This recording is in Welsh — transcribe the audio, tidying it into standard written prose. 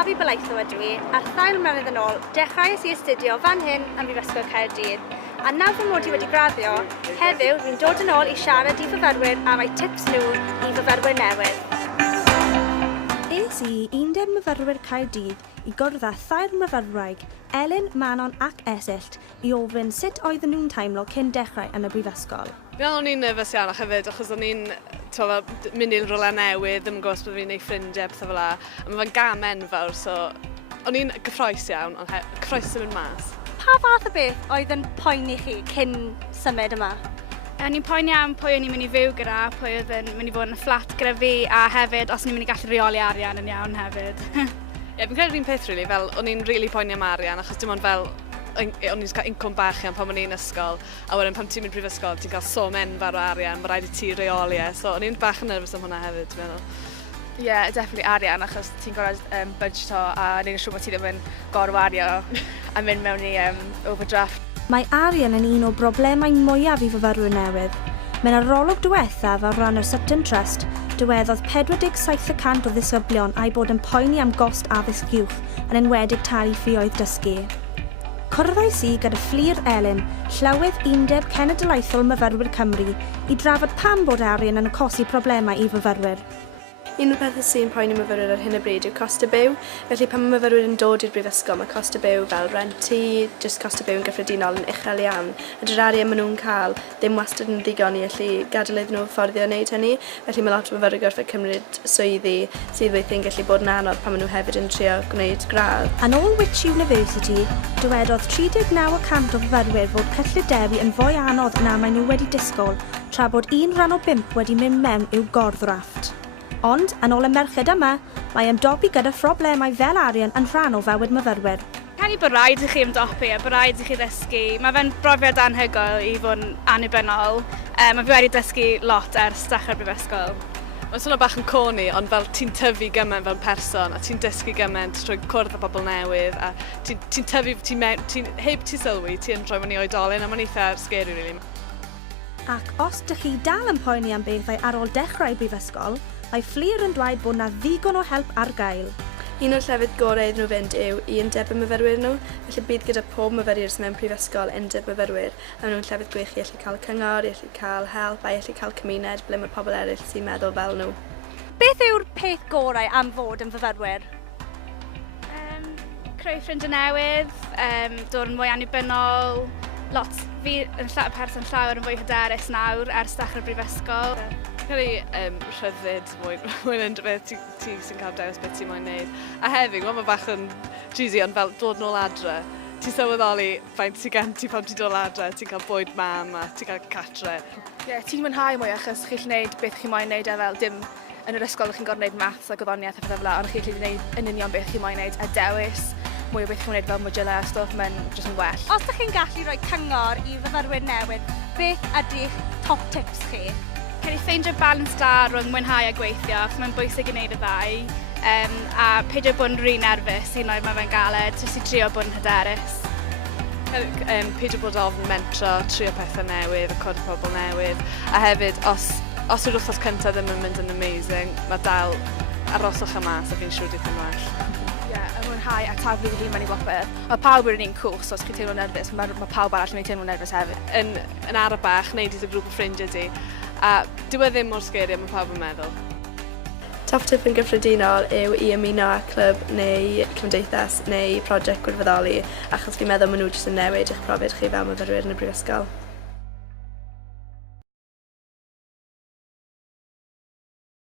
a fi Belaetho ydw i, a thair mlynedd yn ôl, dechrauais i astudio fan hyn am brifysgol Caerdydd. A nawr fy mod i wedi graddio, heddiw fi'n dod yn ôl i siarad i fyfyrwyr a rhoi tips nhw i fyfyrwyr newydd. Es i 11 myfyrwyr Caerdydd i gwrdd â thair myfyrwraig, Elin, Manon ac Esyllt, i ofyn sut oedden nhw'n teimlo cyn dechrau yn y brifysgol. O'n i'n nerfus iawn hefyd, achos o'n i'n mynd i'r rhywle newydd, ddim yn gwybod bod fi'n gwneud ffrindiau, pethau fel la. A mae fe'n gam enfawr, so o'n i'n gyffroes iawn, ond cyffroes yn mynd mas. Pa fath o beth oedd yn poeni chi cyn symud yma? O'n i'n poeni am pwy o'n i'n mynd i fyw gyda, pwy oedd yn mynd i fod yn y fflat gyda fi, a hefyd os o'n i'n mynd i gallu reoli arian yn iawn hefyd. Fi'n credu'r un peth, really, fel o'n i'n really poeni am arian, achos dim ond fel o'n i'n cael incwm bach iawn pan o'n i'n ysgol, a wedyn pan ti'n mynd brifysgol, ti'n cael som enfawr o arian, mae rhaid i ti reoli e, so o'n i'n bach yn nerfus am hwnna hefyd, dwi'n meddwl. Yeah, definitely arian, achos ti'n gorfod budgeto a neud yn siŵr bod ti ddim yn gorwario a mynd mewn i overdraft. Mae arian yn un o broblemau mwyaf i fyfyrwyr newydd. Mae'n arolwg diwethaf ar ran y Sutton Trust, diweddodd 47% o ddisgyblion a'i bod yn poeni am gost addysg uwch, yn enwedig talu ffïoedd dysgu. Cwrddais i gyda Fflir Elin, llywydd undeb cenedlaethol myfyrwyr Cymru, i drafod pam bod arian yn achosi problemau i fyfyrwyr. Un o'r pethau sy'n poeni myfyrwyr ar hyn o bryd yw cost y byw. Felly pan mae myfyrwyr yn dod i'r brifysgol, mae cost y byw fel renti, jyst cost y byw yn gyffredinol yn uchel iawn. A dy'r arian maen nhw'n cael ddim wastad yn ddigon i allu gadael iddyn nhw fforddio wneud hynny. Felly mae lot o myfyrwyr gorfod cymryd swyddi sydd weithiau'n gallu bod yn anodd pan maen nhw hefyd yn trio gwneud gradd. Yn ôl Which University, dywedodd 39% o fyfyrwyr fod cyllidebu yn fwy anodd na maen nhw wedi disgwyl, tra bod 1 rhan o 5 wedi mynd mewn i'w gordddrafft. Ond, yn ôl y merched yma, mae ymdopi gyda phroblemau fel arian yn rhan o fywyd myfyrwyr. Cael ei bod rhaid i chi ymdopi a bod rhaid i chi ddysgu. Mae fe'n brofiad anhygoel i fod yn annibynnol. Mae fi wedi dysgu lot ers dechrau'r brifysgol. Mae'n swnio bach yn corny, ond fel ti'n tyfu gymaint fel person, a ti'n dysgu gymaint trwy cwrdd â bobl newydd, a ti'n tyfu, heb ti sylwi, ti'n rhoi mewn i oedolyn, a mae'n eitha scary, really. Ac os dych chi dal yn poeni am bethau ar ôl dechrau brifysgol, mae Fflir yn dweud bod na ddigon o help ar gael. Un o'r llefydd gorau iddyn nhw fynd yw i undeb y myfyrwyr nhw, felly bydd gyda pob myfyriwr sy'n mewn prifysgol undeb myfyrwyr. A maen nhw'n llefydd gwych i allu cael cyngor, i allu cael help, a i allu cael cymuned ble mae pobl eraill sy'n meddwl fel nhw. Beth yw'r peth gorau am fod yn fyfyrwyr? Creu ffrindiau newydd, dod yn mwy annibynnol, fi yn person llawer yn fwy hyderus nawr ers dechrau'r brifysgol. Rhyddid mwyn yn beth ti sy'n cael dewis beth ti'n mwyn wneud. A hefyd, mae bach yn cheesy, ond fel dod nôl adre. Ti'n sylweddoli faint sy'n gen ti pan ti'n dod adre, ti'n cael bwyd mam a ti'n cael catre. Ti'n mwynhau mwy achos chi'n gwneud beth chi'n moyn wneud fel dim yn yr ysgol chi'n gorfod wneud maths a gwyddoniaeth a pethau fel la, ond chi'n gallu wneud yn union beth chi'n moyn wneud a dewis mwy o beth chi'n wneud fel modulau a stwff, mae'n jyst yn well. Os ydych chi'n gallu rhoi cyngor i fyfyrwyr newydd, beth ydych top tips chi? Cael ei ffeindio balans da rhwng mwynhau a gweithio, achos mae'n bwysig i wneud y ddau, a peidio bod yn rhy nerfus hyd yn oed mae fe'n galed, jyst i trio bod yn hyderus. Peidio bod ofn mentro, trio pethau newydd, a cwrdd pobl newydd, a hefyd, os yw'r wythnos cyntaf ddim yn mynd yn amazing, mae dal aroswch y mas a fi'n siŵr dydd yn well. Y mwynhau a taflu dy hun mewn i bopeth. Mae pawb yn un cwrs, so os chi'n teimlo nerfus, mae pawb arall yn teimlo nerfus hefyd. Yn ara bach, neud i'r grŵp o ffrindiau di, a dyw e ddim mor scary am y pawb yn meddwl. Top tip yn gyffredinol yw i ymuno â clwb neu cymdeithas neu prosiect gwirfoddoli, achos fi'n meddwl maen nhw jyst yn newid eich profiad chi fel myfyrwyr yn y brifysgol.